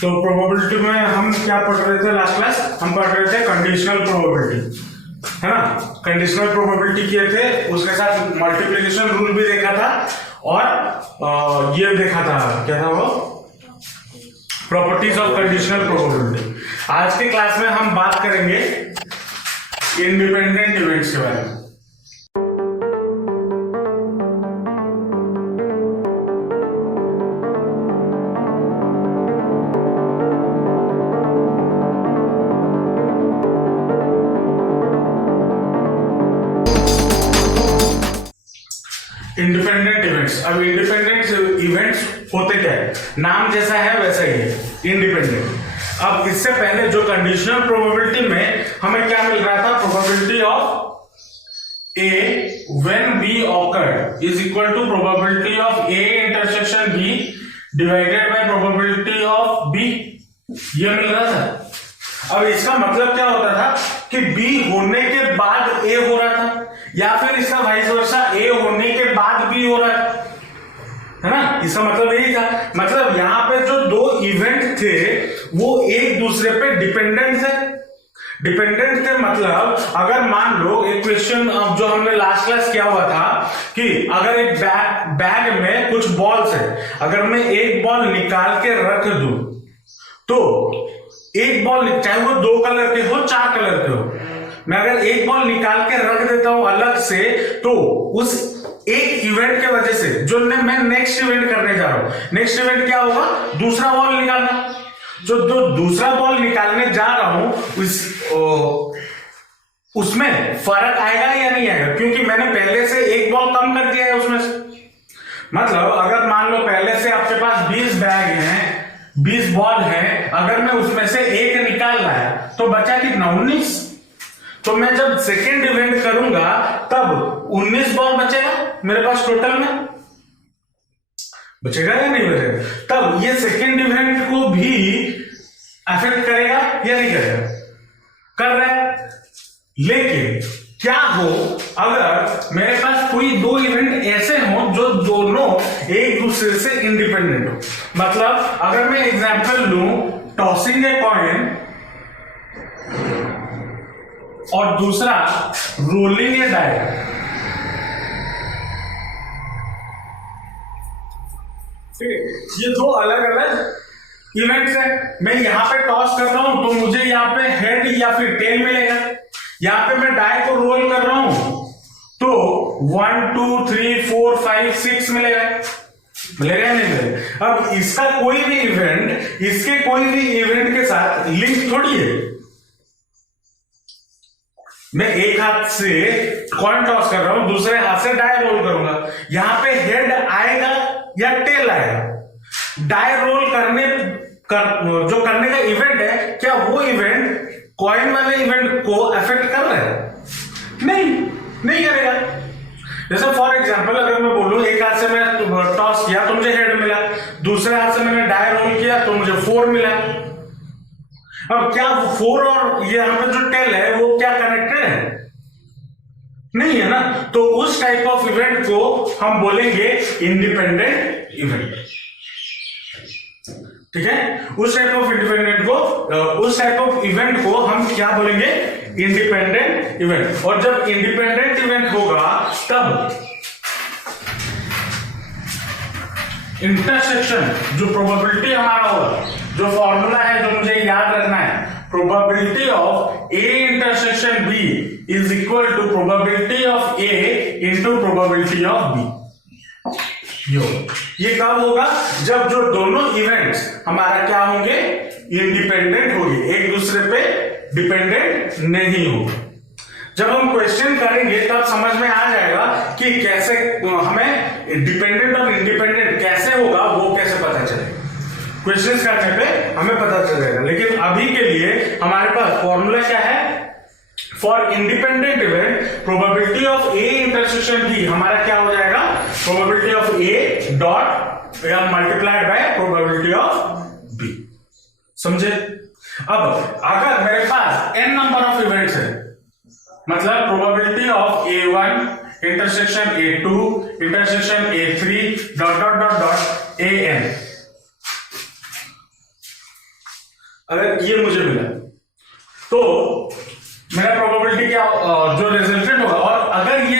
तो प्रोबेबिलिटी में हम क्या पढ़ रहे थे लास्ट क्लास? हम पढ़ रहे थे कंडीशनल प्रोबेबिलिटी, है ना। कंडीशनल प्रोबेबिलिटी किए थे, उसके साथ मल्टीप्लिकेशन रूल भी देखा था और ये देखा था, क्या था वो, प्रॉपर्टीज ऑफ कंडीशनल प्रोबेबिलिटी। आज के क्लास में हम बात करेंगे इंडिपेंडेंट इवेंट्स के बारे में। Independent events. अब इंडिपेंडेंट इवेंट्स होते क्या है? नाम जैसा है वैसा ही है, इंडिपेंडेंट। अब इससे पहले जो कंडीशनल प्रोबेबिलिटी में हमें क्या मिल रहा था? Probability of A when B occurred is equal to probability of A intersection B divided by probability of B, ये मिल रहा था। अब इसका मतलब क्या होता था कि बी होने के बाद ए हो रहा था, या फिर इसका वाइस वर्सा, ए होने के बाद बी हो रहा है ना। इसका मतलब यही था, मतलब यहां पे जो दो इवेंट थे वो एक दूसरे पे डिपेंडेंट थे। डिपेंडेंट थे मतलब अगर मान लो एक क्वेश्चन जो हमने लास्ट क्लास किया हुआ था कि अगर एक बैग में कुछ बॉल्स है, अगर मैं एक बॉल निकाल के रख दूं तो एक बॉल, चाहे वो 2 कलर के हो 4 कलर के हो, मैं अगर एक बॉल निकाल के रख देता हूं अलग से, तो उस एक इवेंट के वजह से जो मैं नेक्स्ट इवेंट करने जा रहा हूं, नेक्स्ट इवेंट क्या होगा? दूसरा बॉल निकालना। जो दूसरा बॉल निकालने जा रहा हूं उसमें फर्क आएगा या नहीं आएगा? क्योंकि मैंने पहले से एक बॉल कम कर दिया है उसमें से। मतलब अगर मान लो पहले से आपके पास 20 बैग हैं, 20 बॉल है, अगर मैं उसमें से एक निकाल लाया तो बचा कितना? 19। तो मैं जब सेकेंड इवेंट करूंगा तब 19 बॉल बचेगा मेरे पास टोटल में, बचेगा या नहीं बचेगा? तब ये सेकेंड इवेंट को भी अफेक्ट करेगा या नहीं करेगा? कर रहा है। लेकिन क्या हो अगर मेरे पास कोई 2 इवेंट ऐसे हो जो दोनों एक दूसरे से इंडिपेंडेंट हो? मतलब अगर मैं एग्जांपल लूं, टॉसिंग ए कॉइन और दूसरा रोलिंग ए डाई। ये 2 अलग अलग इवेंट्स है। मैं यहां पे टॉस कर रहा हूं तो मुझे यहां पे हेड या फिर टेल मिलेगा। यहां पे मैं डाई को रोल कर रहा हूं तो 1 2 3 4 5 6 मिलेगा, मिलेगा या नहीं मिलेगा? अब इसका कोई भी इवेंट इसके कोई भी इवेंट के साथ लिंक थोड़ी है। मैं एक हाथ से कॉइन टॉस कर रहा हूं, दूसरे हाथ से डाई रोल करूंगा, यहां पे हेड आएगा या टेल आएगा? डाई रोल जो करने का इवेंट है, क्या वो इवेंट कॉइन वाले इवेंट को अफेक्ट कर रहा है? नहीं करेगा। जैसे फॉर एग्जांपल अगर मैं बोलूं एक हाथ से मैं टॉस किया तो मुझे हेड मिला, दूसरे हाथ से मैंने डाई रोल किया तो मुझे 4 मिला। अब क्या 4 और ये यहां पे जो टेल है वो क्या कनेक्टेड है? नहीं है ना। तो उस टाइप ऑफ इवेंट को हम बोलेंगे इंडिपेंडेंट इवेंट, ठीक है। उस टाइप ऑफ इवेंट को हम क्या बोलेंगे? Independent event. और जब इंडिपेंडेंट इवेंट होगा तब इंटरसेक्शन, जो प्रोबेबिलिटी हमारा होगा, जो फॉर्मूला है जो मुझे याद रखना है, probability of A intersection B is equal to probability of A into probability of B. ये कब होगा? जब जो दोनों इवेंट्स हमारा क्या होंगे? इंडिपेंडेंट होंगे, एक दूसरे पे डिपेंडेंट नहीं होंगे। जब हम क्वेश्चन करेंगे तब समझ में आ जाएगा कि कैसे हमें डिपेंडेंट और इंडिपेंडेंट कैसे होगा, वो कैसे पता चलेगा। क्वेश्चंस करने पे हमें पता चलेगा। लेकिन अभी के लिए हमारे पास फॉर्मूला क्या है? For independent event probability of A intersection B हमारा क्या हो जाएगा? Probability of A dot multiplied by probability of B. समझे? अब अगर मेरे पास n नंबर ऑफ इवेंट्स है, मतलब probability of A1 intersection A2 intersection A3 dot dot dot dot AN, अगर ये मुझे मिला तो मेरा प्रोबेबिलिटी क्या जो रिजल्टेंट होगा, और अगर ये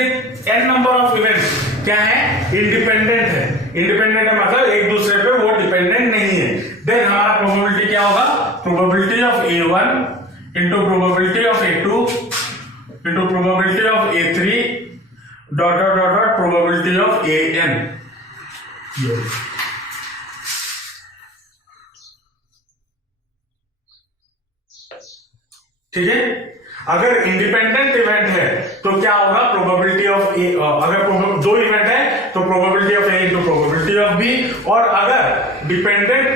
n नंबर ऑफ इवेंट्स क्या है, इंडिपेंडेंट है, इंडिपेंडेंट है मतलब एक दूसरे पे वो डिपेंडेंट नहीं है, देन हमारा प्रोबेबिलिटी क्या होगा, probability of A1 into probability of A2 into probability of A3 dot dot dot dot probability of AN। ठीक है, अगर इंडिपेंडेंट इवेंट है तो क्या होगा, प्रोबेबिलिटी ऑफ ए, अगर दो इवेंट है तो probability of A into probability of B, और अगर डिपेंडेंट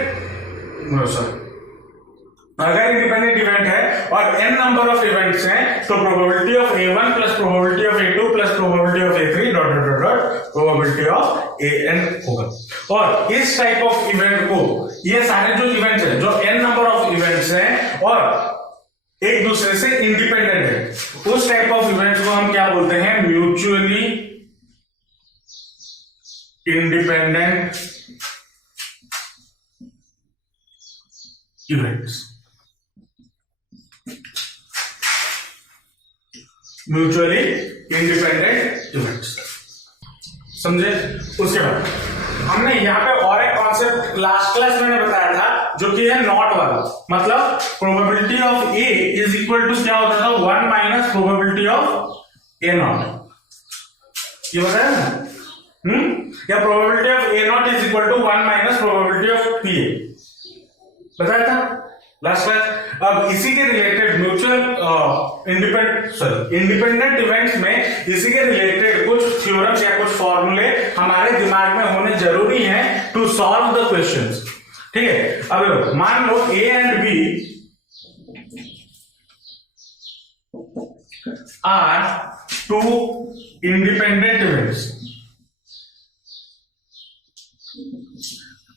अगर इंडिपेंडेंट इवेंट है और n नंबर ऑफ इवेंट्स हैं तो probability of A1 plus probability of A2 plus probability of A3 dot dot dot probability of AN होगा। और इस टाइप ऑफ इवेंट को, ये सारे जो इवेंट्स हैं जो n नंबर ऑफ इवेंट्स हैं और एक दूसरे से इंडिपेंडेंट है, उस टाइप ऑफ इवेंट्स को हम क्या बोलते हैं, mutually independent events. Mutually independent events, समझे। उसके बाद हमने यहां पे और एक कॉन्सेप्ट लास्ट क्लास में बताया था जो कि है नॉट वाला, मतलब probability of A is equal to क्या होता था, 1 minus probability of A not, ये बताया ना, या probability of A not is equal to 1 minus probability of P A, बताया था लास्ट क्लास। अब इसी के रिलेटेड इंडिपेंडेंट इवेंट्स में इसी के रिलेटेड कुछ थ्योरम्स या कुछ फॉर्मूले हमारे दिमाग में होने जरूरी हैं टू सॉल्व द क्वेश्चंस। ठीक है, अब मान लो A and B are two independent events.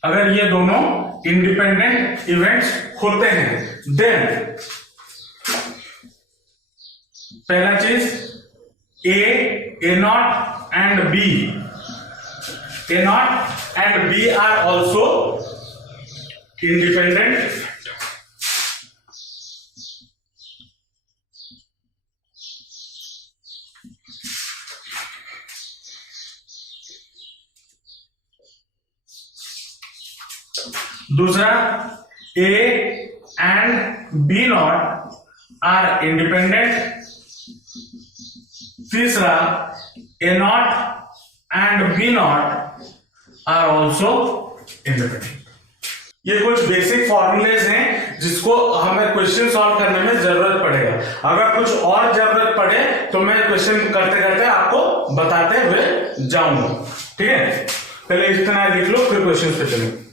अगर ये दोनों इंडिपेंडेंट इवेंट्स होते हैं, देन पहला चीज A not and B are also independent दूसरा A and B not are independent, तीसरा A not and B not are also independent. ये कुछ बेसिक फॉर्मूलेज हैं जिसको हमें क्वेश्चन सॉल्व करने में जरूरत पड़ेगा। अगर कुछ और जरूरत पड़े तो मैं क्वेश्चन करते करते आपको बताते हुए जाऊंगा। ठीक है, पहले इतना लिख लो फिर क्वेश्चन पे चलेंगे।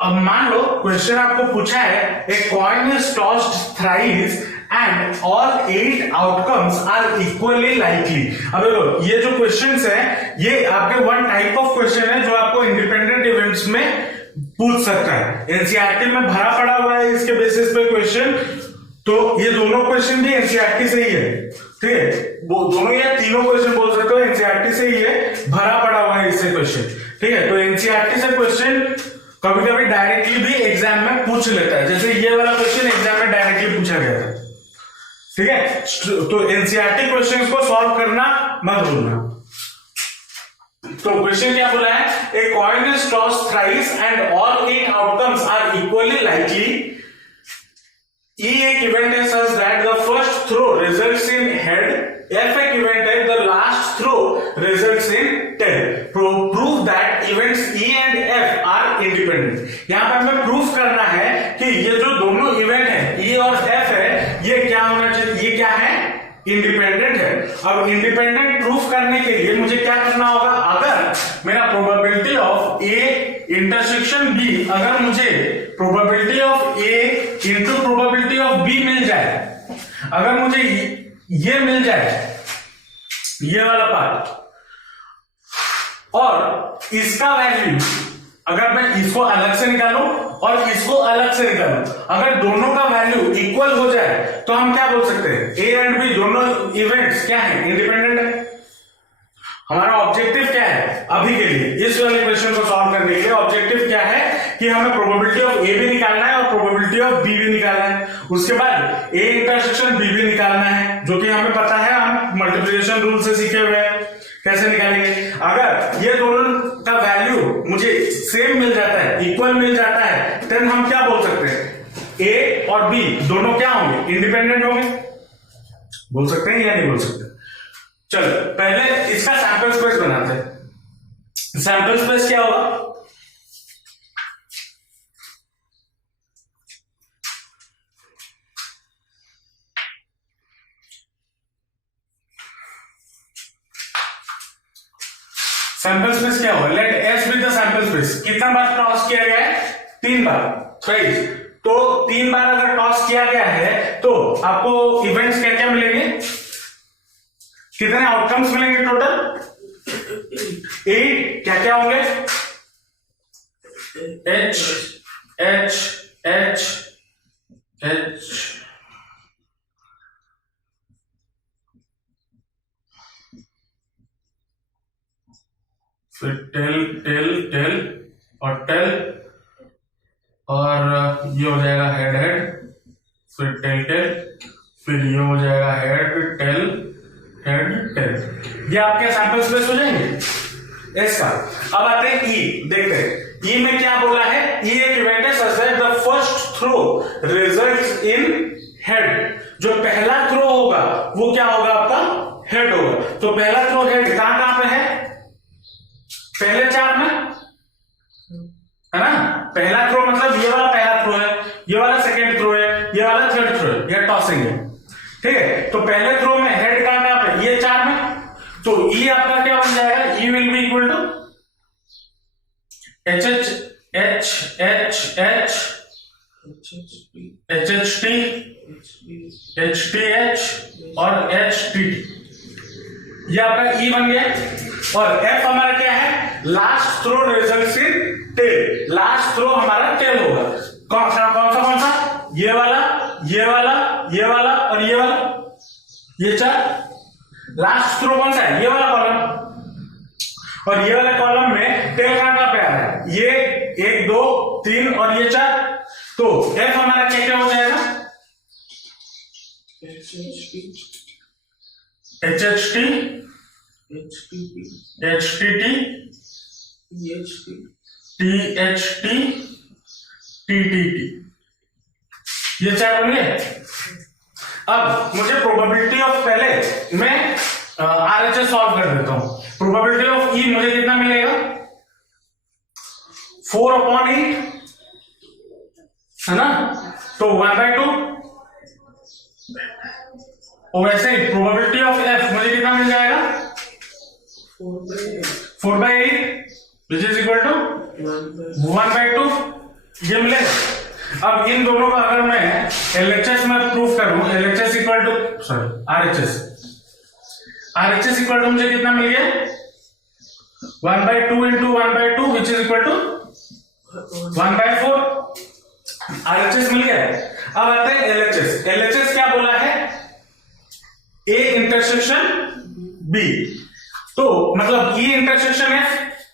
अब मान लो क्वेश्चन आपको पूछा है, a coin is tossed thrice and all 8 outcomes are equally likely. अब देखो ये जो क्वेश्चंस हैं ये आपके वन टाइप ऑफ क्वेश्चन है जो आपको इंडिपेंडेंट इवेंट्स में पूछ सकता है। एनसीईआरटी में भरा पड़ा हुआ है इसके बेसिस पे क्वेश्चन, तो ये दोनों क्वेश्चन भी एनसीईआरटी से ही है। ठीक है, वो दोनों या तीनों क्वेश्चन बोल सकते हो एनसीईआरटी से ही है, भरा पड़ा हुआ है इससे क्वेश्चन। ठीक है, तो एनसीईआरटी से क्वेश्चन कभी कभी डायरेक्टली भी एग्जाम में पूछ लेता है, जैसे ये वाला क्वेश्चन एग्जाम में डायरेक्टली पूछा गया था। ठीक है, तो एनसीईआरटी क्वेश्चंस को सॉल्व करना मत भूलना। तो क्वेश्चन क्या बोला है, a coin is tossed thrice and all 8 outcomes are equally likely. E एक इवेंट है such that the first throw results in head. F एक इवेंट है the last throw results in tail. Prove that events E and F are independent. यहां पर हमें proof करना है कि ये जो दोनों इवेंट है ई और एफ है, ये क्या होना चाहिए, ये क्या है, इंडिपेंडेंट है। अब इंडिपेंडेंट प्रूफ करने के लिए मुझे क्या करना होगा, अगर मेरा probability of A intersection B, अगर मुझे probability of A into probability of B मिल जाए, अगर मुझे ये मिल जाए, ये वाला पार्ट, और इसका वैल्यू अगर मैं इसको अलग से निकालूं और इसको अलग से निकालूं, अगर दोनों का वैल्यू इक्वल हो जाए तो हम क्या बोल सकते हैं, ए एंड बी दोनों इवेंट्स क्या है, इंडिपेंडेंट है। हमारा ऑब्जेक्टिव क्या है अभी के लिए, इस वाले क्वेश्चन को सॉल्व करने के लिए ऑब्जेक्टिव क्या है कि हमें प्रोबेबिलिटी ऑफ ए भी निकालना है और प्रोबेबिलिटी प्रोबेबिलिटी ऑफ बी भी निकालना है, उसके बाद ए इंटरसेक्शन बी भी निकालना है, जो कि हमें पता है, हम मल्टीप्लिकेशन रूल से सीखे हुए हैं कैसे निकालेंगे। अगर ये दोनों का वैल्यू मुझे सेम मिल जाता है, इक्वल मिल जाता है, देन हम क्या बोल सकते हैं, ए और बी दोनों क्या होंगे, इंडिपेंडेंट होंगे। बोल सकते हैं या नहीं बोल सकते। चलो पहले इसका सैंपल स्पेस बनाते हैं। सैंपल स्पेस क्या होगा, सैंपल स्पेस क्या होगा, let S be the sample space. कितना बार टॉस किया गया है, 3 बार, थ्राइस। तो 3 बार अगर टॉस किया गया है तो आपको इवेंट्स क्या क्या मिलेंगे, कितने आउटकम्स मिलेंगे टोटल, 8। क्या क्या होंगे, एच एच एच एच फिर टेल टेल टेल और टेल, और ये हो जाएगा हेड हेड, फिर टेल टेल, फिर ये हो जाएगा हेड टेल हेड टेल। ये आपके सैंपल स्पेस हो जाएंगे एस का। अब आते हैं ई, देखते हैं ई में क्या बोला है। ई एक इवेंट है such that the first throw results in head. जो पहला थ्रो होगा वो क्या होगा, आपका हेड होगा। तो पहला थ्रो हेड कहां कहां पे है, पहले 4 में है ना। पहला थ्रो मतलब ये वाला पहला थ्रो है, ये वाला सेकंड थ्रो है, ये वाला थर्ड थ्रो है, ये टॉसिंग है, ठीक है। तो पहले थ्रो में हेड कहां कहां पे, ये 4 में। तो ई आपका क्या बन जाएगा, E will be equal to H H H H H H H T H T H और एच टी टी। ये आपका ई बन गया। और एफ हमारा क्या है, last throw results in tail. Last throw हमारा टेल होगा। कौन सा, ये वाला, ये वाला, ये वाला और ये वाला, ये 4। लास्ट थ्रो कौन सा है, ये वाला कॉलम। और ये वाले कॉलम में टेल कहां पे आ रहा है, ये 1 2 3 और ये 4। तो एफ हमारा क्या क्या हो जाएगा, H H T H T T T H T T T T, ये 4 बन गए। अब मुझे प्रोबेबिलिटी ऑफ, पहले मैं आरएचएस सॉल्व कर देता हूं। प्रोबेबिलिटी ऑफ ई मुझे कितना मिलेगा, 4/8 है ना। तो 1/2। और वैसे ही प्रोबेबिलिटी ऑफ एफ मुझे कितना मिल जाएगा, 4/8 विच इज इक्वल टू 1/2, ये मिलेगा। अब इन दोनों का अगर मैं एलएचएस में प्रूफ करूं, LHS equal to, sorry RHS equal to मुझे कितना मिल गया, 1/2 into 1/2 which is equal to 1/4। RHS मिल गया। अब आते हैं एलएचएस। एलएचएस क्या बोला है, ए इंटरसेक्शन बी। तो मतलब ई इंटरसेक्शन एफ,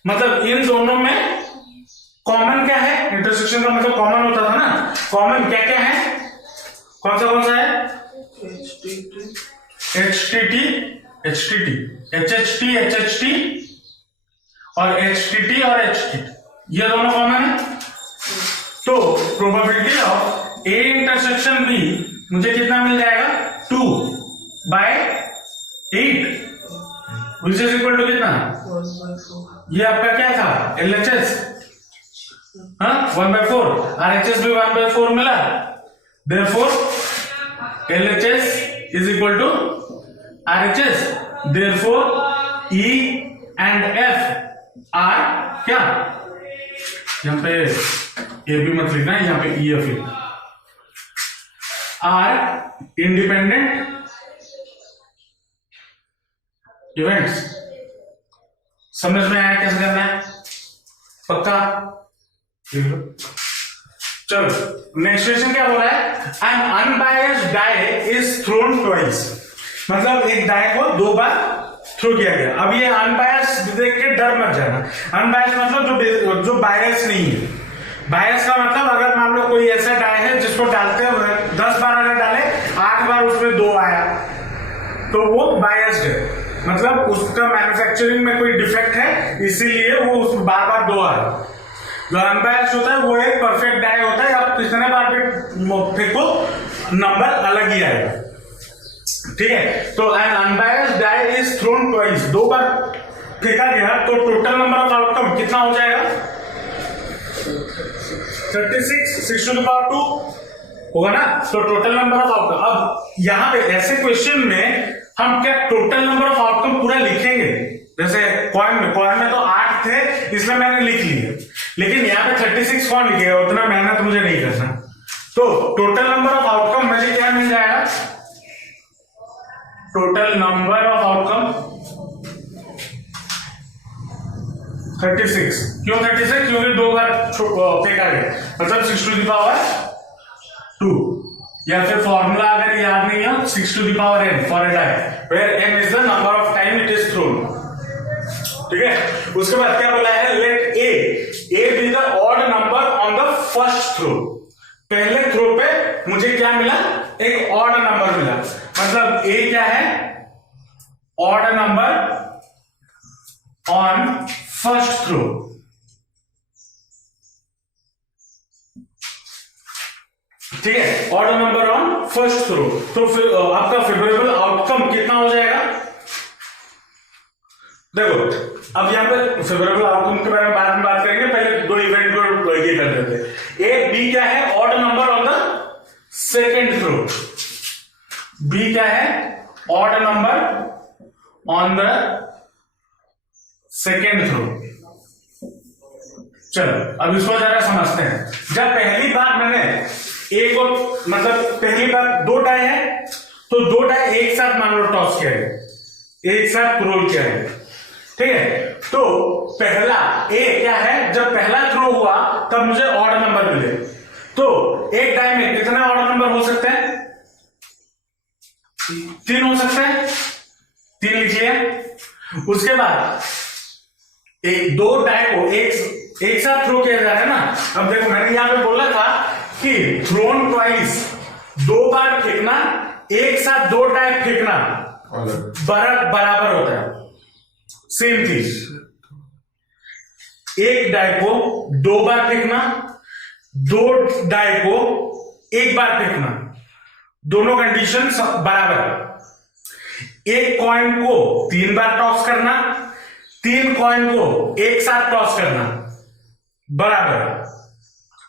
मतलब इन दोनों में कॉमन क्या है, इंटरसेक्शन का मतलब कॉमन होता था ना। कॉमन क्या क्या है, कौन सा है, H T T H H T और एच टी टी और एच टी, ये दोनों कॉमन है। तो probability of A intersection B मुझे कितना मिल जाएगा, 2/8 विच इज इक्वल टू कितना, ये आपका क्या था एलएचएस, 1/4। आरएचएस भी 1/4 मिला। Therefore LHS is equal to RHS. Therefore E and F are क्या, यहां पे ए भी मत लिखना है, यहां पे E F are independent events. समझ में आया कैसे करना है, पक्का। चलो नेक्स्ट क्वेश्चन क्या बोला है, an unbiased die is thrown twice. मतलब एक डाई को 2 बार थ्रो किया गया। अब ये अनबायस्ड देख के डर मत जाना। अनबायस्ड मतलब जो बायस नहीं है। बायस का मतलब अगर मान लो कोई ऐसा डाई है जिसको उसको डालते हुए 10 बार अगर डाले 8 बार उसमें 2 आया तो वो बायस्ड है, मतलब उसका मैन्युफैक्चरिंग में कोई डिफेक्ट है, इसीलिए वो उस बार बार 2 आ रहा है। जो अनबायस्ड होता है वो एक परफेक्ट डाई होता है, आप कितने बार भी फेंको नंबर अलग ही आएगा। ठीक है, तो an unbiased die is thrown twice, 2 बार फेंका गया तो टोटल नंबर ऑफ आउटकम कितना हो जाएगा? 36, 6 to the power 2 होगा ना, तो टोटल नंबर ऑफ आउटकम। अब यहाँ पे ऐसे क्वेश्चन में हम क्या टोटल नंबर ऑफ आउटकम पूरा लिखेंगे? जैसे कॉइन में तो 8 थे इसलिए मैंने लिख लिए, लेकिन यहाँ पे 36 कौन लिखेगा? उतना मेहनत मुझे नहीं करना। तो टोटल नंबर ऑफ आउटकम मुझे क्या मिल जाएगा? Total number of outcome 36। क्यों 36? क्योंकि 2 बार फेंका गया, मतलब 6 to the power 2, या फिर फॉर्मूला अगर याद नहीं है 6 to the power n for a die, where n is the number of time it is thrown. ठीक है, उसके बाद क्या बोला है? Let A be the odd number on the first throw. पहले थ्रो पे मुझे क्या मिला? एक ऑड नंबर मिला, मतलब ए क्या है? Odd number on first throw. ठीक है, order number on first throw. तो फिर आपका फेवरेबल आउटकम कितना हो जाएगा? देखो अब यहाँ पे फेवरेबल आउटकम के बारे में बाद में बात करेंगे, पहले 2 इवेंट को ये कर देते। ए बी क्या है? Order number on the second throw. B क्या है? Order number on the second throw. चलो अब इसको जरा समझते हैं। जब पहली बार मैंने ए को, मतलब पहली बार 2 डाई है तो 2 डाई एक साथ मान लो टॉस किया है, एक साथ रोल किया है। ठीक है, तो पहला ए क्या है? जब पहला थ्रो हुआ तब मुझे ऑड नंबर मिले, तो एक डाई में कितने ऑड नंबर हो सकते हैं? 3 हो सकते हैं, 3 लिख लिया। उसके बाद 2 डाई को एक साथ थ्रो किया जा रहा है ना। अब देखो मैंने यहां पे बोला था कि थ्रोन ट्वाइस, 2 बार फेंकना, एक साथ 2 डाई फेंकना बराबर होता है, सेम चीज। एक डाई को 2 बार फेंकना, 2 डाई को 1 बार फेंकना, दोनों कंडीशन बराबर। एक कॉइन को 3 बार टॉस करना, 3 कॉइन को एक साथ टॉस करना, बराबर,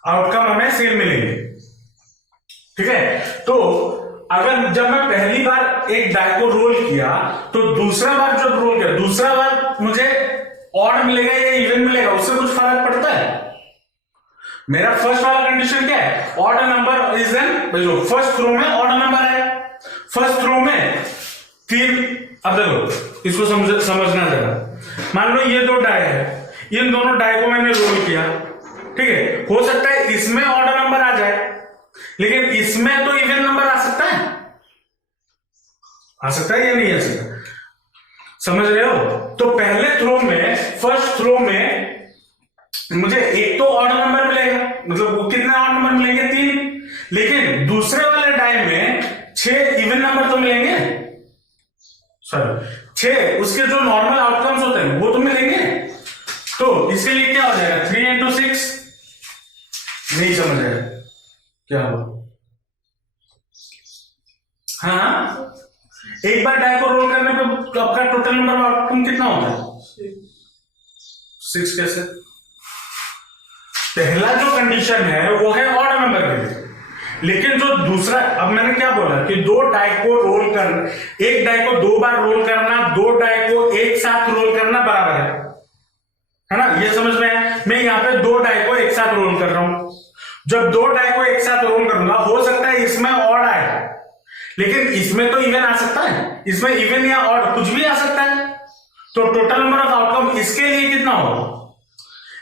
आउटकम हमें सेम मिलेंगे। ठीक है, तो अगर जब मैं पहली बार एक डाई को रोल किया तो दूसरा बार जब रोल किया, दूसरा बार मुझे ऑड मिलेगा या इवन मिलेगा, उससे कुछ फर्क पड़ता है? मेरा फर्स्ट वाला कंडीशन क्या है? Odd number is an, first throw में ऑड नंबर है, फर्स्ट थ्रो में 3। अब देखो इसको समझना जरा। मान लो ये 2 डाई है, इन दोनों डाई को मैंने रोल किया। ठीक है, हो सकता है इसमें ऑर्डर नंबर आ जाए, लेकिन इसमें तो इवन नंबर आ सकता है, या नहीं आ सकता? समझ रहे हो? तो पहले थ्रो में, फर्स्ट थ्रो में मुझे एक तो ऑर्डर नंबर मिलेगा, मतलब कितने ऑर्डर नंबर मिलेंगे? 3। लेकिन दूसरे वाले डाई में 6 इवन नंबर तो मिलेंगे, सॉरी 6 उसके जो नॉर्मल आउटकम्स होते हैं वो तो मिलेंगे। तो इसके लिए क्या हो जाएगा? 3 into 6। नहीं समझ आया क्या हुआ? हाँ, एक बार डाई को रोल करने पे तो आपका टोटल नंबर ऑफ आउटकम कितना होता है? 6 कैसे? पहला जो कंडीशन है वो है ऑड नंबर के लिए, लेकिन जो दूसरा, अब मैंने क्या बोला कि 2 डाई को रोल करना, एक डाई को 2 बार रोल करना, 2 डाई को एक साथ रोल करना बराबर है ना? ये समझ में है? मैं यहाँ पे 2 डाई को एक साथ रोल कर रहा हूं। जब 2 डाई को एक साथ रोल करूंगा, हो सकता है इसमें ऑड आए, लेकिन इसमें तो इवन आ सकता है, इसमें इवन या ऑड कुछ भी आ सकता है। तो टोटल नंबर ऑफ आउटकम इसके लिए कितना होगा?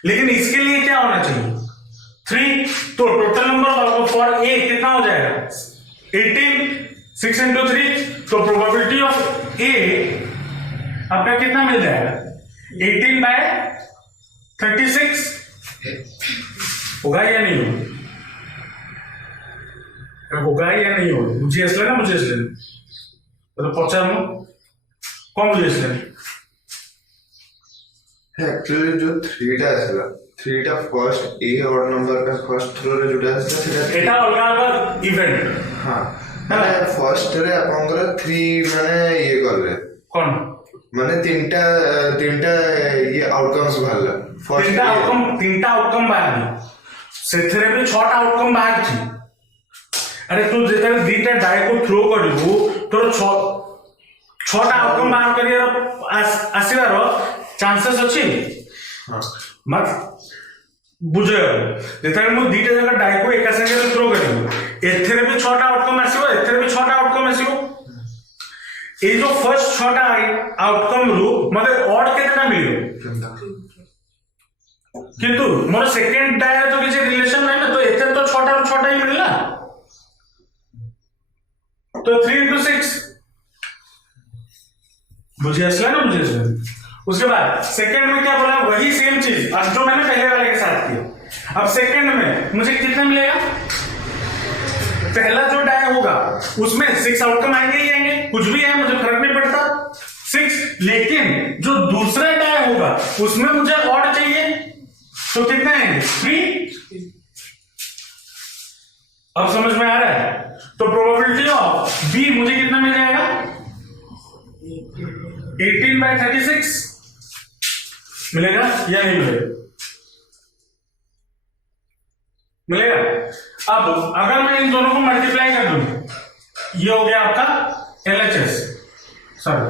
लेकिन इसके लिए क्या होना चाहिए? 3। तो total number of outcome for a कितना हो जाएगा? 18। 6 into 3, तो प्रोबेबिलिटी ऑफ ए आपका कितना मिल जाएगा? 18/36 होगा या नहीं होगा? होगा या नहीं होगा, मुझे इसलिए ना मुझे इसलिए तो पहुंचा कौन मुझे इसलिए एक्चुअली जो 3টা ଆସିଲା 3টা ଫର୍ଷ୍ଟ ଏ ଅଡ୍ ନମ୍ବର ଫର୍ଷ୍ଟ ଥ୍ରୋରେ ଯୋଉଟା ଆସିଲା ସେଟା ଏଟା ଅଲଗା ଅଲଗା ଇଭେଣ୍ଟ। ହଁ ମାନେ ଫର୍ଷ୍ଟରେ ଆପଣଙ୍କର 3 ମାନେ ଇଏ କଲେ କଣ ମାନେ ତିନିଟା ଇଏ ଆଉଟକମ୍ସ ବାହାରିଲା। ତିନିଟା ଆଉଟକମ୍ ବାହାରିଲା, ସେଥିରେ ବି 6ଟା ଆଉଟକମ୍ ବାହାରିଛି। ଆରେ ତୁ ଯେତେବେଳେ ଦିଟା ଡାଇକୁ ଥ୍ରୋ କରିବୁ ତୋର 6ଟା ଆଉଟକମ୍ ବାହାର କରିବାର ଆସିବାର ଚାନ୍ସେସ୍ ଅଛି। ମତ ବୁଝ, ଯେତେବେଳେ ମୁଁ ଦିଟା ଯାକ ଡାଇକୁ ଏକା ସାଙ୍ଗରେ ଥ୍ରୋ କରିବୁ ଏଥିରେ ବି 6ଟା ଆଉଟକମ୍ ଆସିବ, ଏଥିରେ ବି 6ଟା ଆଉଟକମ୍ ଆସିବ। এই जो फर्स्ट 6টা आउटकम रु मते ऑड केतना मिलियो, किंतु मोर सेकंड डाय तो किसी रिलेशन नहीं ना, तो एथे तो 6टा और 6टा ही मिलला, तो 3 into 6 मुझे असला ना मुझे असला। उसके बाद सेकंड में क्या बोला, वही सेम चीज आज जो मैंने पहले वाले के साथ किया। अब सेकंड में मुझे कितना मिलेगा, पहला जो डाय होगा उसमें 6 आउटकम आएंगे ही आएंगे, कुछ भी है मुझे फर्क नहीं पड़ता 6, लेकिन जो दूसरा डाय होगा उसमें मुझे ऑड चाहिए, तो कितना आएंगे 3। अब समझ में आ रहा है, तो प्रोबेबिलिटी ऑफ बी मुझे कितना मिल जाएगा 18/36 मिलेगा या नहीं मिलेगा, मिलेगा। अब अगर मैं इन दोनों को मल्टीप्लाई कर दूं, ये हो गया आपका LHS, सॉरी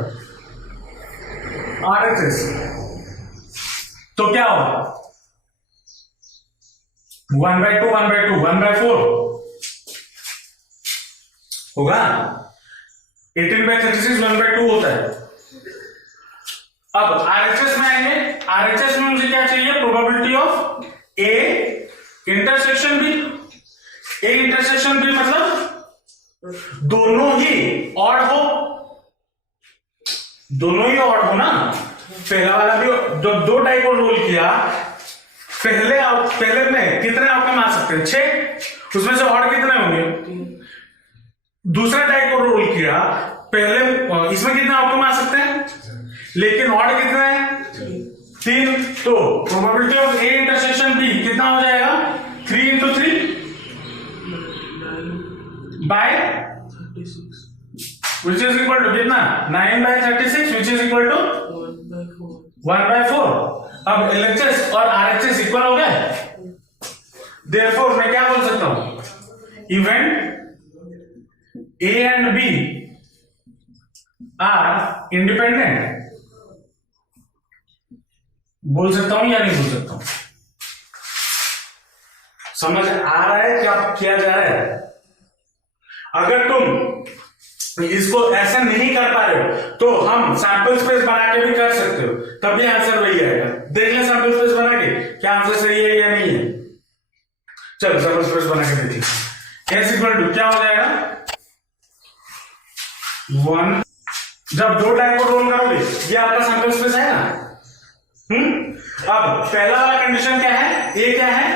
RHS, तो क्या होगा 1/2 1/2 1/4 होगा। 18/36 1/2 होता है। अब RHS में आएंगे, RHS में मुझे क्या चाहिए, probability of A intersection B। A intersection B मतलब दोनों ही ऑड हो, दोनों ही ऑड हो ना। पहला वाला भी जब 2 डाई को रोल किया, पहले में कितने आउटकम आ सकते हैं 6, उसमें से ऑड कितने होंगे। दूसरा डाई को रोल किया, पहले इसमें कितने आउटकम आ सकते हैं, लेकिन ऑड कितने हैं 3, तो probability of A intersection B कितना हो जाएगा 3 into 3 by 36, which is equal to कितना 9/36, which is equal to 1/4। अब LHS और RHS इक्वल हो गए, therefore मैं क्या बोल सकता हूं, event A and B are independent, बोल सकता हूं या नहीं बोल सकता हूं, समझ आ रहा है क्या किया जा रहा है। अगर तुम इसको ऐसा नहीं कर पा रहे हो तो हम सैंपल स्पेस बना के भी कर सकते हो, तभी आंसर वही आएगा। देख ले सैंपल स्पेस बना के क्या आंसर सही है या नहीं है। चलो सैंपल स्पेस बना के देखिए, S इक्वल टू क्या हो जाएगा 1। जब 2 डाई को रोल करोगे ये आपका सैंपल स्पेस है ना। अब पहला वाला कंडीशन क्या है, ए क्या है,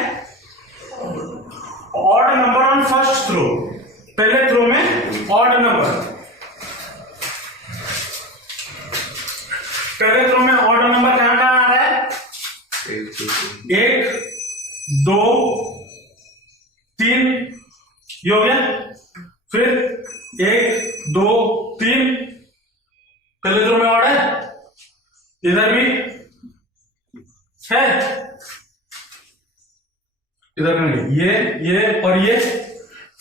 odd number on first throw, पहले थ्रो में ऑड नंबर, पहले थ्रो में ऑड नंबर कहां कहां आ रहा है 1 2 3, ये हो गया। फिर 1 2 3 पहले थ्रो में ऑड है, इधर भी है, इधर नहीं, ये और ये,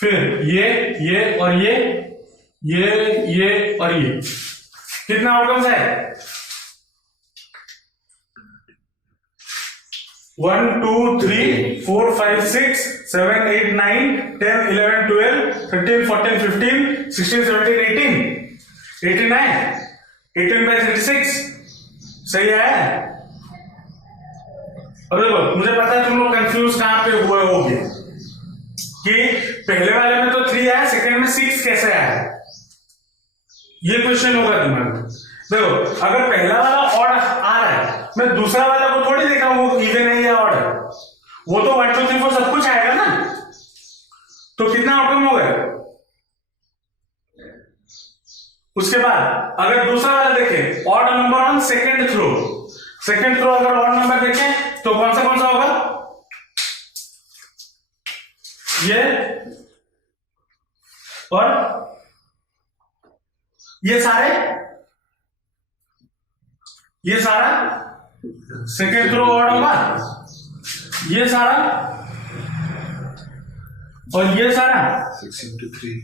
फिर ये और ये और ये, कितना आउटकम्स है 1 2 3 4 5 6 7 8 9 10 11 12 13 14 15 16 17 18 89 18/36 सही है। अब देखो मुझे पता है तुम लोग कंफ्यूज कहां पे हुए होगे कि पहले वाले में तो 3 आया, सेकंड में 6 कैसे आया, ये क्वेश्चन होगा दिमाग में। देखो अगर पहला वाला ऑड आ रहा है, मैं दूसरा वाला को थोड़ी देखा वो इवन है या ऑड है, वो तो 1 2 3 4 सब कुछ आएगा ना। तो कितना आउटकम हो गया उसके बाद अगर दूसरा वाला देखें odd number on second throw अगर ऑड नंबर देखें तो कौन सा होगा, ये और ये सारा सेकेंड थ्रो ऑड होगा, ये सारा और ये सारा 6 into 3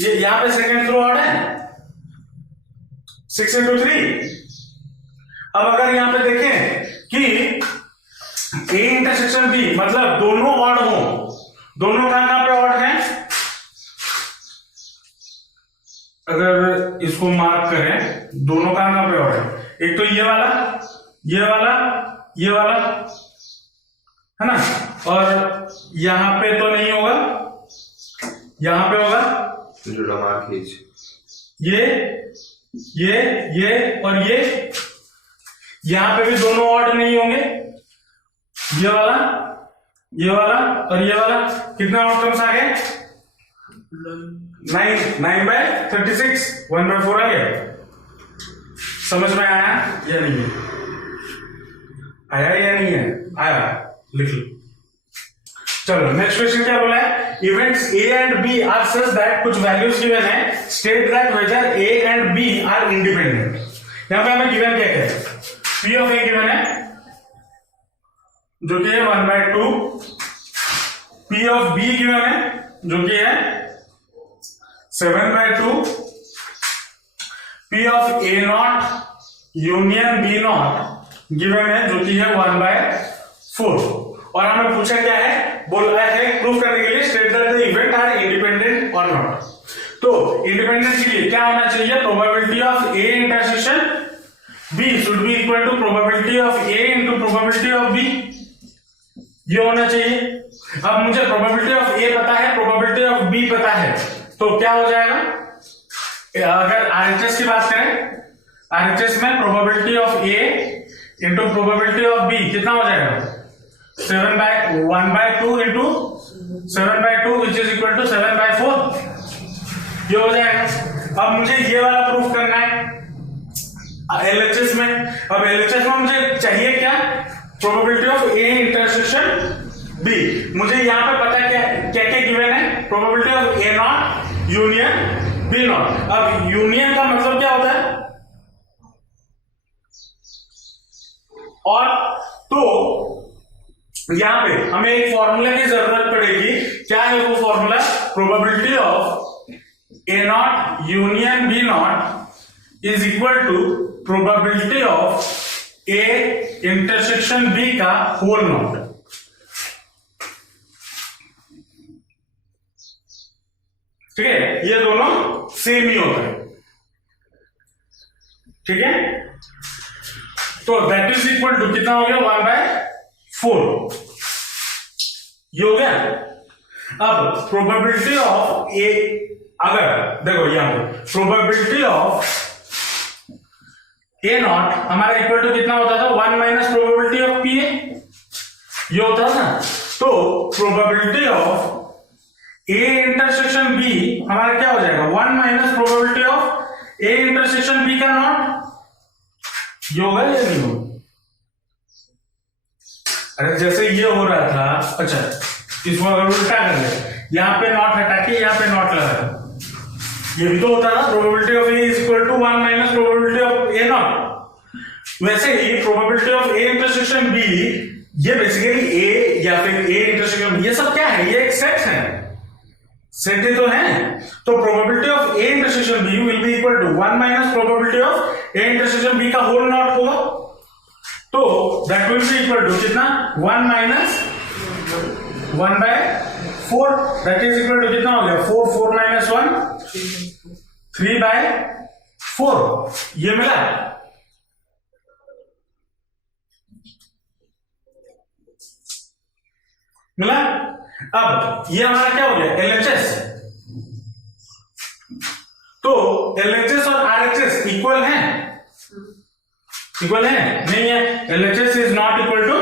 ये यहां पे सेकेंड थ्रो ऑड है 6 into 3। अब अगर यहां पे देखें कि ए इंटरसेक्शन बी मतलब दोनों ऑड हो, दोनों कहां पे ऑड है, अगर इसको मार्क करें दोनों कहां पे ऑड है, एक तो ये वाला है ना, और यहां पे तो नहीं होगा, यहां पे होगा जो मार्क खींच ये और ये, यहां पे भी दोनों ऑड नहीं होंगे, ये वाला और ये वाला, कितना आउटकम्स आ गए 9/36 1/4 आ गया। समझ में आया या नहीं है, आया या नहीं है, आया, लिख लो। चलो नेक्स्ट क्वेश्चन क्या बोला है, events A and B are such that, कुछ वैल्यूज गिवन है, state that whether A and B are independent. यहां पे हमें गिवन क्या है, पी ऑफ ए गिवन है जो कि है 1/2, पी ऑफ बी गिवन है जो कि है 7/2, P of A not union B not given है जो कि है 1/4। और हमें पूछा क्या है, बोला है प्रूव करने के लिए state that the event are independent और नॉट। तो इंडिपेंडेंस के लिए क्या होना चाहिए, probability of A intersection B should be equal to probability of A into probability of B, ये होना चाहिए। अब मुझे प्रोबेबिलिटी ऑफ ए पता है, प्रोबेबिलिटी ऑफ बी पता है, तो क्या हो जाएगा, अगर आरएचएस की बात करें, आरएचएस में probability of A into probability of B कितना हो जाएगा, 1/2 into 7/2 which is equal to 7/4, ये हो जाएगा। अब मुझे ये वाला प्रूफ करना है एलएचएस में। अब एलएचएस में मुझे चाहिए क्या, probability of A intersection B. मुझे यहां पे पता क्या क्या गिवन है, probability of A not union B not. अब यूनियन का मतलब क्या होता है, और तो यहां पे हमें एक फॉर्मूला की जरूरत पड़ेगी, क्या है वो formula, probability of A not union B not is equal to probability of A intersection B का होल नॉट। ठीक है, ये दोनों सेम ही होता है, ठीक है। तो दैट इज इक्वल टू कितना हो गया, 1/4, ये हो गया। अब प्रोबेबिलिटी ऑफ ए, अगर देखो यहां पे प्रोबेबिलिटी ऑफ ए नॉट हमारा इक्वल टू कितना होता था, 1 minus probability of P A, ये होता था। तो probability of A intersection B हमारा क्या हो जाएगा, 1 minus probability of A intersection B का नॉट, ये होगा या नहीं होगा। अरे जैसे ये हो रहा था, अच्छा इसको अगर उल्टा कर ले, यहां पे नॉट हटा के यहां पे नॉट लगा, ये भी तो होता है ना, probability of A is equal to 1 minus probability of A not. वैसे ही probability of A intersection B, ये बेसिकली ए या फिर ए इंटरसेक्शन, ये सब क्या है, ये एक सेट है, सेट ही तो है। तो probability of A intersection B will be equal to 1 minus probability of A intersection B का होल नॉट होगा। तो that will be equal to कितना, 1 minus 1/4, that is equal to कितना हो गया, 4 माइनस 1 3/4, ये मिला। अब ये हमारा क्या हो गया, एलएचएस। तो एलएचएस और आरएचएस इक्वल है, इक्वल है नहीं है, LHS is not equal to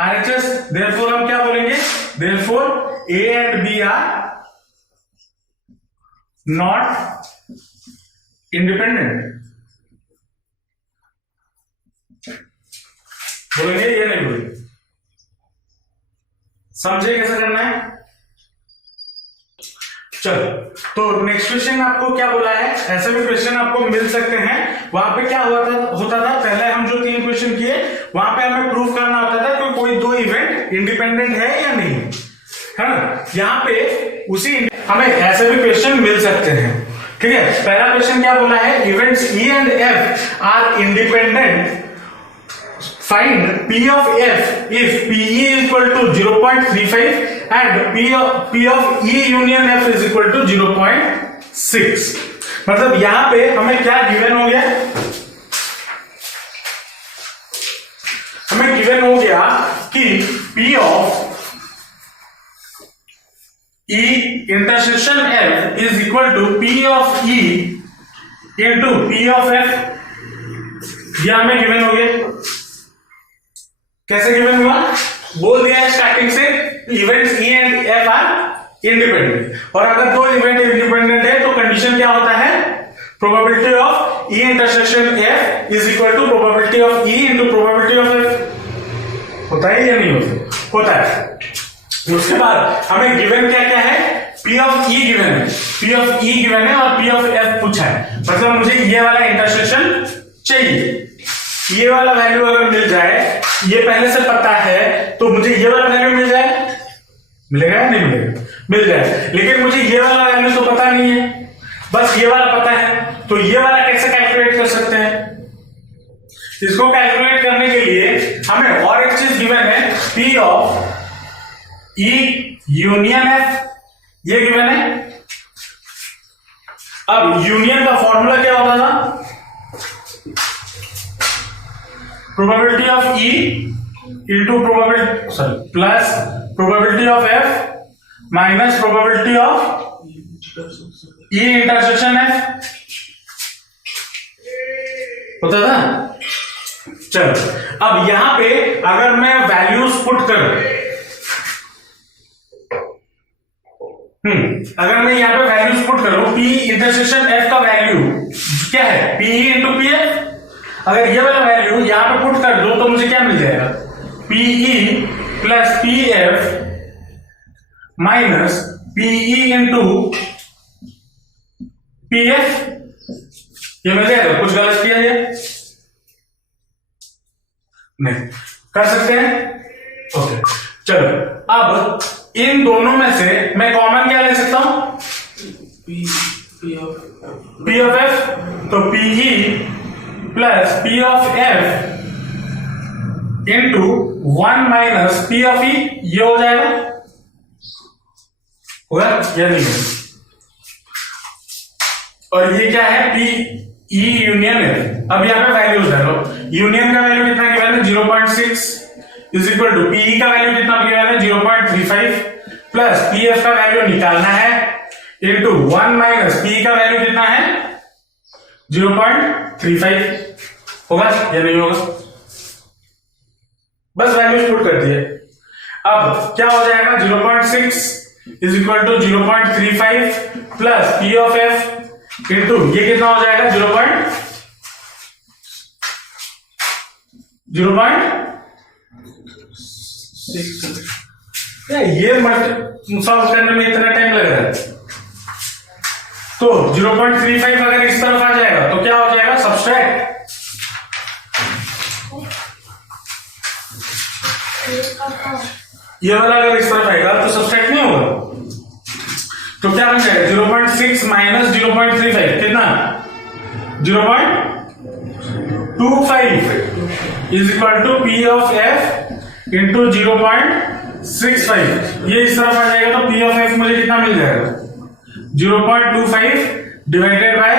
RHS, therefore हम क्या बोलेंगे, therefore A and B are not independent. बोलेंगे ये नहीं बोलेंगे, समझे कैसे करना है। चलो, तो नेक्स्ट क्वेश्चन आपको क्या बोला है, ऐसे भी क्वेश्चन आपको मिल सकते हैं। वहां पे क्या होता था पहले हम जो 3 क्वेश्चन किए वहां पे हमें प्रूफ करना होता था कि कोई 2 इवेंट इंडिपेंडेंट है या नहीं, है ना। यहाँ पे उसी हमें ऐसे भी क्वेश्चन मिल सकते हैं, ठीक है। पहला क्वेश्चन क्या बोला है, events E and F are independent, find P of F if PE is equal to 0.35 and P of E union F is equal to 0.6। मतलब यहां पे हमें क्या गिवन हो गया, हमें गिवन हो गया कि P of E intersection F is equal to P of E into P of F। यह हमें गिवन हो गया। कैसे गिवन हुआ, बोल दिया है स्टार्टिंग से events E and F are independent, और अगर 2 इवेंट इंडिपेंडेंट है तो कंडीशन क्या होता है, probability of E intersection F is equal to probability of E into probability of F. होता है या नहीं होता, होता है। उसके बाद हमें गिवन क्या क्या है, पी ऑफ ई गिवन है, पी ऑफ ई गिवन है और पी ऑफ एफ पूछा है। मतलब मुझे ये वाला इंटरसेक्शन चाहिए, ये वाला वैल्यू अगर मिल जाए, ये पहले से पता है तो मुझे ये वाला वैल्यू मिल जाए, मिलेगा या नहीं मिलेगा, मिल जाए। लेकिन मुझे ये वाला वैल्यू तो पता नहीं है, बस ये वाला पता है। तो ये वाला कैसे कैलकुलेट कर सकते हैं, इसको कैलकुलेट करने के लिए हमें और एक चीज गिवन है, P of E union F, ये गिवन है। अब यूनियन का फॉर्मूला क्या होता था, probability of E into probability plus probability of F minus probability of E intersection F होता था। चलो, अब यहां पे अगर मैं वैल्यूज पुट करूं, अगर मैं यहां पे वैल्यूज पुट करूं, पी इंटरसेक्शन एफ का वैल्यू क्या है, पी इंटू पी एफ। अगर ये वाला वैल्यू यहां पे पुट कर दो तो मुझे क्या मिल जाएगा, P E plus P F minus P E into P F, ये मिल जाएगा। कुछ गलत किया है नहीं, कर सकते हैं। ओके, चलो, अब इन दोनों में से मैं कॉमन क्या ले सकता हूं, पी ऑफ एफ, तो P E plus P of F into 1 minus P of E, ये हो जाएगा, होगा या नहीं। और ये क्या है, पी ई यूनियन है। अब यहां पे वैल्यूज डालो, यूनियन का वैल्यू कितना गिवन है 0.6 इज इक्वल टू पीई का वैल्यू कितना गिवन है 0.35 प्लस पी एफ का वैल्यू निकालना है इंटू 1 माइनस पी का वैल्यू कितना है 0.35। होगा या नहीं होगा, बस वैल्यूज पुट कर दिए। अब क्या हो जाएगा, 0.6 is equal to 0.35 plus P of F into ये कितना हो जाएगा 0.6। ये मत सॉल्व करने में इतना टाइम लग रहा है, तो 0.35 अगर इस तरफ आ जाएगा तो क्या हो जाएगा, सब्सट्रैक्ट। ये वाला अगर इस तरफ आएगा तो सब्सट्रैक्ट नहीं होगा, तो क्या बन जाएगा 0.6 माइनस 0.35 कितना 0.25 is equal to P of F into 0.65। ये इस तरफ आ जाएगा तो पी ऑफ एफ मुझे कितना मिल जाएगा 0.25 divided by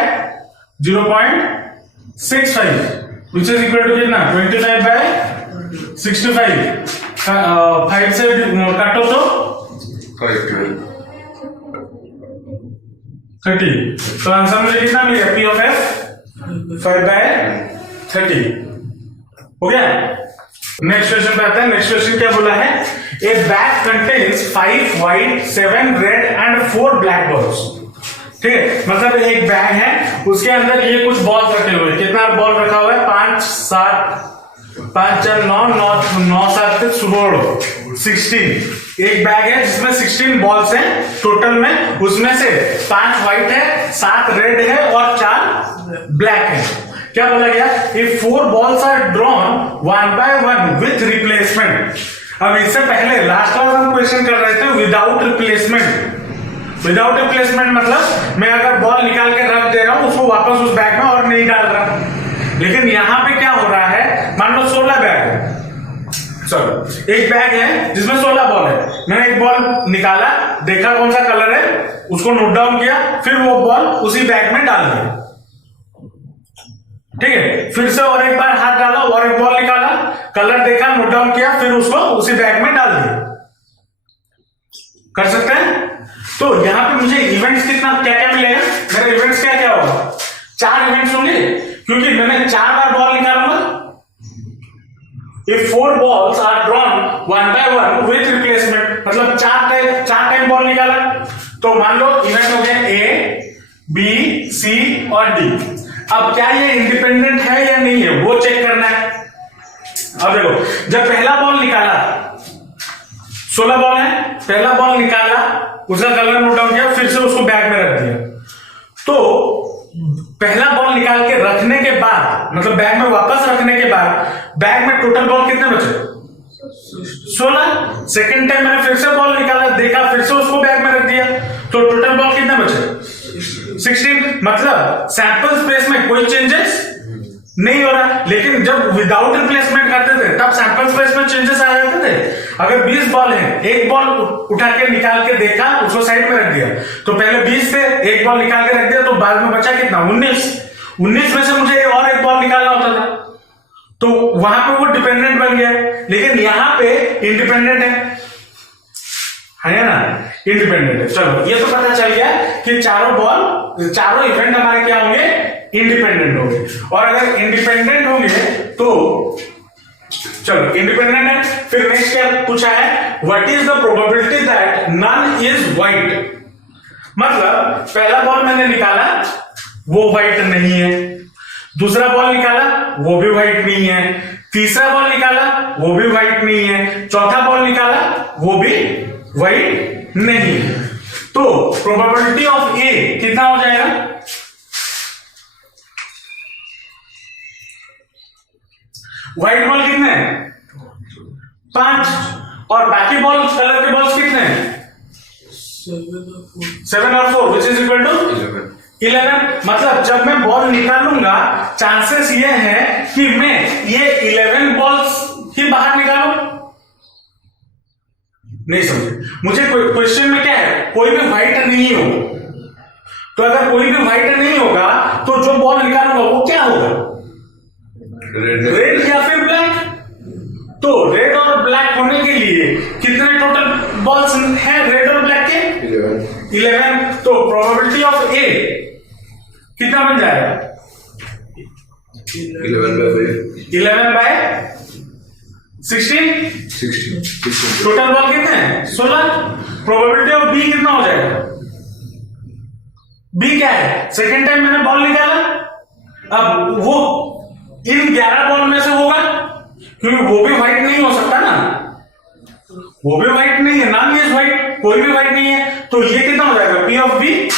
0.65 which is equal to कितना 25 बाय 65। 5 से काटो तो 30, तो आंसर मुझे कितना मिल गया पी ऑफ एफ 5/30 हो गया। नेक्स्ट क्वेश्चन पे आता है। नेक्स्ट क्वेश्चन क्या बोला है, ए bag contains 5 white 7 red and 4 black balls. ठीक है, मतलब एक बैग है, उसके अंदर ये कुछ बॉल रखे हुए हैं। कितना बॉल रखा हुआ है? 5 7 5 4 9 9 7 16 16। एक बैग है जिसमें 16 बॉल्स हैं टोटल में, उसमें से 5 व्हाइट है, 7 रेड है और 4 ब्लैक है। क्या बोला गया? If 4 balls are drawn 1 by 1 with replacement. अब इससे पहले लास्ट क्लास हम क्वेश्चन कर रहे थे विदाउट रिप्लेसमेंट। विदाउट रिप्लेसमेंट मतलब मैं अगर बॉल निकाल के रख दे रहा हूं उसको वापस उस बैग में और नहीं डाल रहा। लेकिन यहां पे क्या हो रहा है, मान लो 16 बैग है, चलो एक बैग है जिसमें 16 बॉल है। मैंने एक बॉल निकाला, देखा कौन सा कलर है, उसको नोट डाउन किया, फिर वो बॉल उसी बैग में डाल दिया। ठीक है, फिर से और एक बार हाथ डाला और एक बॉल निकाला, कलर देखा, नोट डाउन किया, फिर उसको उसी बैग में डाल दिया। कर सकते हैं? तो यहां पे मुझे इवेंट्स कितना क्या क्या मिलेगा? मेरे इवेंट्स क्या क्या होगा? 4 इवेंट्स होंगे, क्योंकि मैंने 4 बार बॉल निकालूंगा। If 4 balls are drawn 1 by 1 with replacement, मतलब 4 टाइम बॉल निकाला, तो मान लो इवेंट हो गया A, B, C और D। अब क्या ये इंडिपेंडेंट है या नहीं है वो चेक करना है। अब देखो, जब पहला बॉल निकाला, 16 बॉल है, पहला बॉल निकाला, उसका कलर नोट डाउन किया, फिर से उसको बैग में रख दिया। तो पहला बॉल निकाल के रखने के बाद, मतलब बैग में वापस रखने के बाद, बैग में टोटल बॉल कितने बचे? 16। सेकंड टाइम मैंने फिर से बॉल निकाला, देखा, फिर से उसको बैग में रख दिया, तो टोटल बॉल कितने बचे? 16। मतलब सैंपल स्पेस में कोई चेंजेस नहीं हो रहा। लेकिन जब विदाउट रिप्लेसमेंट करते थे तब सैंपल स्पेस में चेंजेस आ जाते थे। अगर 20 बॉल है, एक बॉल उठा के निकाल के देखा, उसको साइड में रख दिया, तो पहले 20 थे, एक बॉल निकाल के रख दिया, तो बाद में बचा कितना? 19 में से मुझे और एक बॉल निकालना होता था, तो वहां पे वो डिपेंडेंट बन गया। लेकिन यहां पे इंडिपेंडेंट है ना, इंडिपेंडेंट है। चलो ये तो पता चल गया कि चारों इवेंट हमारे क्या होंगे? इंडिपेंडेंट होंगे। और अगर इंडिपेंडेंट होंगे तो चलो इंडिपेंडेंट है। फिर नेक्स्ट क्या पूछा है? What is the probability that none is white. मतलब पहला बॉल मैंने निकाला, वो व्हाइट नहीं है, दूसरा बॉल निकाला, वो भी व्हाइट नहीं है, तीसरा बॉल निकाला, वो भी व्हाइट नहीं है, चौथा बॉल निकाला, वो भी व्हाइट नहीं है। तो प्रोबेबिलिटी ऑफ ए कितना हो जाएगा? व्हाइट बॉल कितने हैं? 5। और बाकी बॉल, कलर के बॉल्स कितने हैं? 7 और 4 विच इज इक्वल टू 11। मतलब जब मैं बॉल निकालूंगा, चांसेस ये है कि मैं ये 11 बॉल्स ही बाहर निकालूं। नहीं समझे मुझे? क्वेश्चन में क्या है? कोई भी व्हाइट नहीं हो। तो अगर कोई भी व्हाइट नहीं होगा तो जो बॉल निकालूंगा वो क्या होगा? रेड या फिर ब्लैक। तो रेड और ब्लैक होने के लिए कितने टोटल बॉल्स हैं रेड और ब्लैक के? 11। तो प्रोबेबिलिटी ऑफ ए कितना बन जाएगा? 11 बाय 16। टोटल बॉल कितने हैं? 16। प्रोबेबिलिटी ऑफ बी कितना हो जाएगा? बी क्या है? सेकेंड टाइम मैंने बॉल निकाला, अब वो इन 11 बॉल में से होगा, क्योंकि वो भी व्हाइट नहीं हो सकता ना, वो भी व्हाइट नहीं है, नॉन इज व्हाइट, कोई भी व्हाइट नहीं है। तो ये कितना हो जाएगा? P of B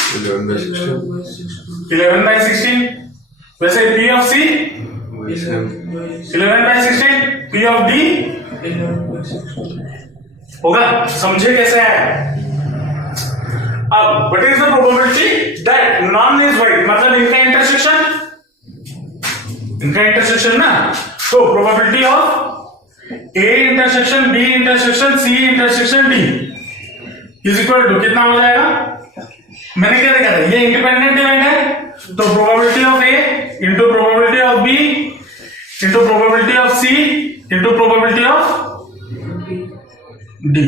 11 by 16। वैसे P of C 11 by 16, P of D होगा। समझे कैसे है? अब what is the probability that none is white, मतलब इनका इंटरसेक्शन ना। तो probability of A intersection B intersection C intersection D is equal to कितना हो जाएगा? मैंने क्या देखा था? ये इंडिपेंडेंट इवेंट है, तो probability of A into probability of B into probability of C into probability of D,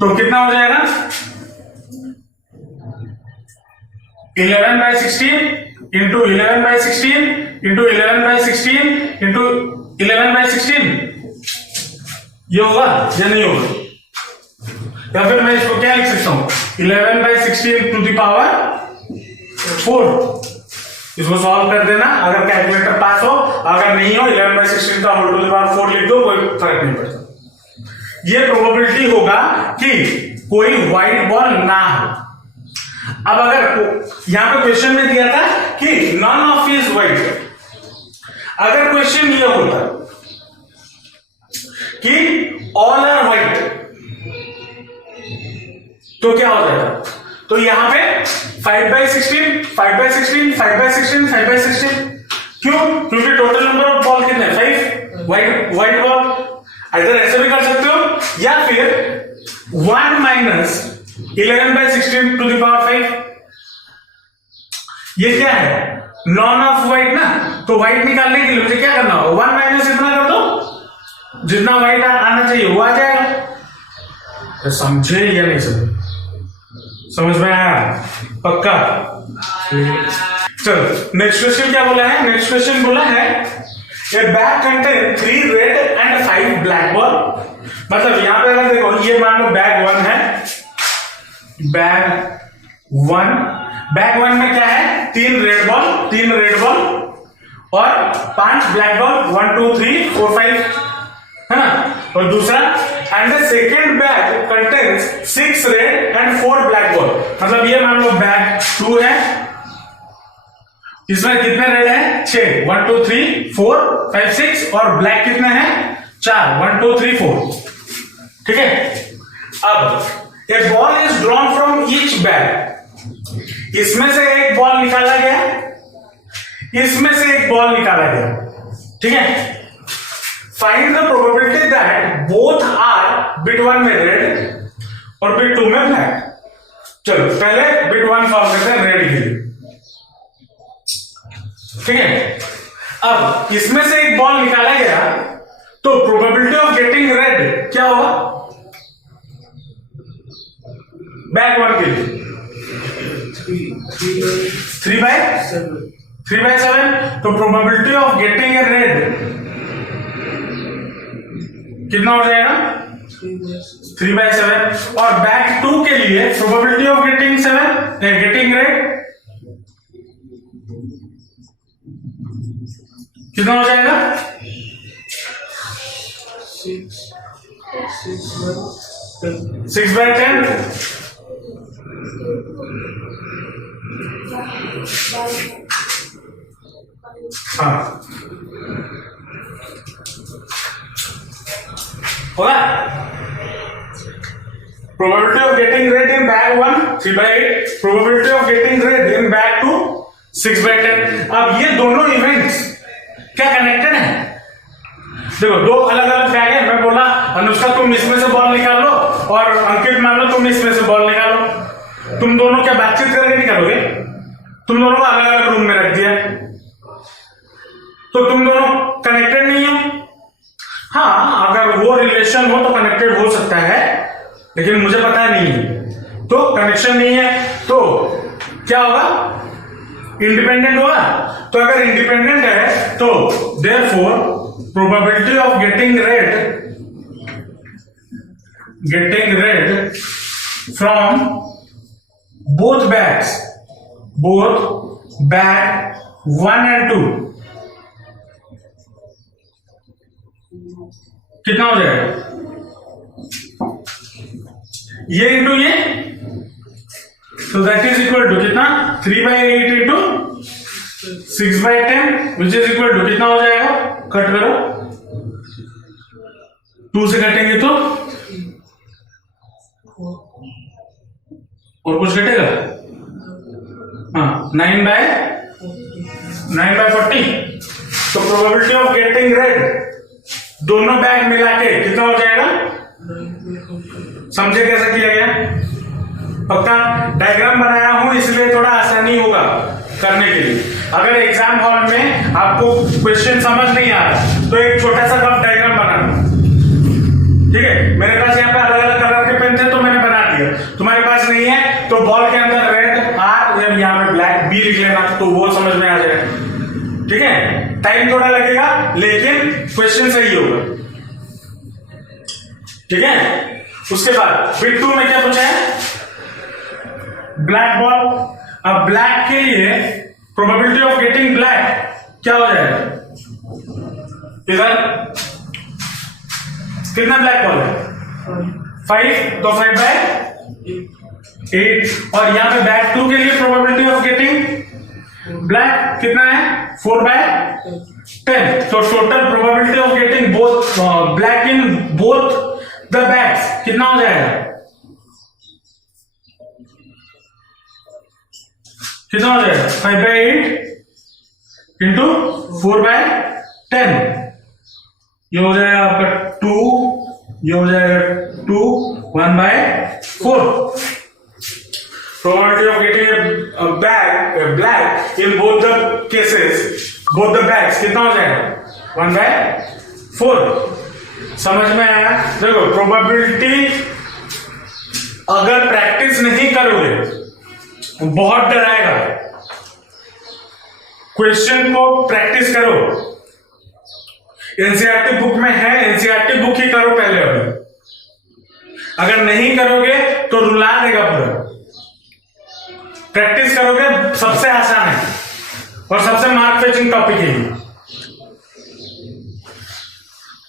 तो कितना हो जाएगा? 11 by 16 into 11 by 16 into 11 by 16 into 11 by 16। ये होगा या नहीं होगा? या फिर मैं इसको क्या लिख सकता हूं? 11 by 16 टू द पावर 4। इसको सॉल्व कर देना, अगर कैलकुलेटर पास हो, अगर नहीं हो 11/16 का होल टू द पावर 4 लिख दो, कोई फर्क नहीं पड़ता। ये प्रोबेबिलिटी होगा कि कोई व्हाइट बॉल ना हो। अब अगर यहां पे क्वेश्चन में दिया था कि नॉन ऑफ इज व्हाइट, अगर क्वेश्चन ये होता कि ऑल आर व्हाइट, तो क्या हो जाएगा? तो यहां पे 5/16, 5/16, 5/16, 5/16, क्यों? क्योंकि टोटल नंबर ऑफ बॉल कितने? 5 व्हाइट बॉल। इधर ऐसे भी कर सकते हो, या फिर 1 माइनस 11/16 टू द पावर 5। ये क्या है? नॉन ऑफ व्हाइट ना, तो व्हाइट निकालने के लिए मुझे क्या करना होगा? 1 माइनस इतना कर दो, जितना व्हाइट आना चाहिए वो आ जाएगा। तो समझे या नहीं समझे? समझ में आया? पक्का? चलो नेक्स्ट क्वेश्चन क्या बोला है? नेक्स्ट क्वेश्चन बोला है ए bag contain 3 red and 5 black ball. मतलब यहां पे अगर देखो, ये मान लो बैग 1 है, बैग 1 में क्या है? 3 रेड बॉल और 5 ब्लैक बॉल, 1 2 3 4 5, है ना? और दूसरा, and the second bag contains 6 red and 4 black ball. मतलब ये मान लो बैग 2 है, इसमें कितने रेड है? 6, 1 2 3 4 5 6, और ब्लैक कितने हैं? 4, 1 2 3 4। ठीक है। अब a ball is drawn from each bag, इसमें से एक बॉल निकाला गया, इसमें से एक बॉल निकाला गया। ठीक है। Find the probability that both are bit 1 में रेड और बिट 2 में ब्लैक। चलो पहले बिट 1 सॉल्व करते हैं रेड के लिए। ठीक है। अब इसमें से एक बॉल निकाला गया, तो प्रोबेबिलिटी ऑफ गेटिंग रेड क्या होगा? बैग 1 के लिए 3/7। तो probability of getting a red कितना हो जाएगा? 3/7। और बैग 2 के लिए प्रोबेबिलिटी ऑफ गेटिंग रेड कितना हो जाएगा? 6/10। हाँ होगा। Probability of getting red in bag 1 3/8, probability of getting red in bag 2 6/10। अब ये दोनों इवेंट्स क्या कनेक्टेड है? देखो दो अलग अलग बैग है, मैं बोला अनुष्का तुम इसमें से बॉल निकाल लो, और अंकित मान लो तुम इसमें से बॉल निकालो। तुम दोनों क्या बातचीत करके निकालोगे? तुम दोनों को अलग अलग रूम में रख दिया, तो तुम दोनों कनेक्टेड नहीं हो। हाँ, अगर वो रिलेशन हो तो कनेक्टेड हो सकता है, लेकिन मुझे पता नहीं है, तो कनेक्शन नहीं है, तो क्या होगा? इंडिपेंडेंट होगा। तो अगर इंडिपेंडेंट है तो therefore probability of getting red from both bag 1 and 2 कितना हो जाएगा? ये इंटू ये, तो दैट इज इक्वल टू कितना? 3/8 into 6/10 which is equal to कितना हो जाएगा? कट करो, 2 से कटेंगे तो और कुछ कटेगा? हाँ, 9/40। तो प्रोबेबिलिटी ऑफ गेटिंग रेड दोनों बैग मिला के कितना हो जाएगा? समझे कैसे किया गया? पक्का? डायग्राम बनाया हूं इसलिए थोड़ा आसानी होगा करने के लिए। अगर एग्जाम हॉल में आपको क्वेश्चन समझ नहीं आ रहा तो एक छोटा सा रफ डायग्राम बनाना। ठीक है, मेरे पास यहाँ पे अलग अलग कलर के पेन थे तो मैंने बना दिया, तुम्हारे पास नहीं है तो बॉल के अंदर रेड आर या यहाँ पे ब्लैक बी लिख लेना, तो वो समझ में आ जाएगा। ठीक है, टाइम थोड़ा लगेगा लेकिन क्वेश्चन सही होगा। ठीक है, उसके बाद बिट 2 में क्या पूछा है? Black ball. अब ब्लैक के लिए प्रोबेबिलिटी ऑफ गेटिंग ब्लैक क्या हो जाएगा? इधर कितना ब्लैक बॉल है? 5, तो 5 बाय 8। और यहां पे बैक 2 के लिए प्रोबेबिलिटी ऑफ गेटिंग ब्लैक कितना है? 4 बाय 10। तो total probability of getting both black in both the bags कितना हो जाएगा? कितना हो जाएगा? 5 बाय 8 इंटू 4 बाय 10। ये हो जाएगा आपका 2, ये हो जाएगा 2, 1 bye 4। Probability of getting a bag, a black in both the cases, both the bags कितना हो जाएगा? 1 by 4। समझ में आया? देखो प्रोबेबिलिटी अगर प्रैक्टिस नहीं करोगे बहुत डराएगा। क्वेश्चन को प्रैक्टिस करो। एनसीईआरटी बुक में है, एनसीईआरटी बुक ही करो पहले। अभी अगर नहीं करोगे तो रुला देगा पूरा। प्रैक्टिस करोगे सबसे आसान है और सबसे मार्क फेचिंग टॉपिक है।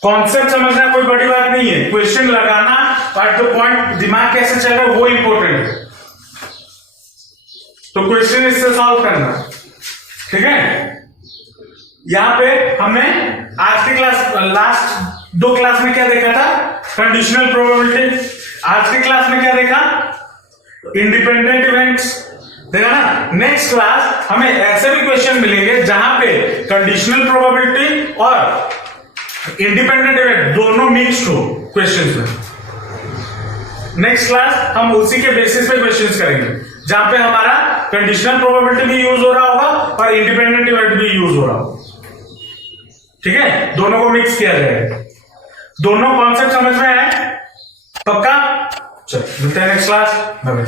कॉन्सेप्ट समझना कोई बड़ी बात नहीं है, क्वेश्चन लगाना और तो पॉइंट दिमाग कैसे चल रहा है वो इंपॉर्टेंट है। तो क्वेश्चन इससे सॉल्व करना, ठीक है। यहां पे हमने आज की क्लास, लास्ट 2 क्लास में क्या देखा था? Conditional probability. आज की क्लास में क्या देखा? इंडिपेंडेंट इवेंट्स देखा ना। नेक्स्ट क्लास हमें ऐसे भी क्वेश्चन मिलेंगे जहां पे कंडीशनल प्रोबेबिलिटी और इंडिपेंडेंट इवेंट दोनों मिक्स्ड हो क्वेश्चंस में। नेक्स्ट क्लास हम उसी के बेसिस पे क्वेश्चंस करेंगे जहां पे हमारा कंडीशनल प्रोबेबिलिटी भी यूज हो रहा होगा और इंडिपेंडेंट इवेंट भी यूज हो रहा होगा, ठीक है। दोनों को मिक्स किया जाएगा। दोनों कॉन्सेप्ट समझ में आए? पक्का? चलो मिलते हैं नेक्स्ट क्लास। Bye bye.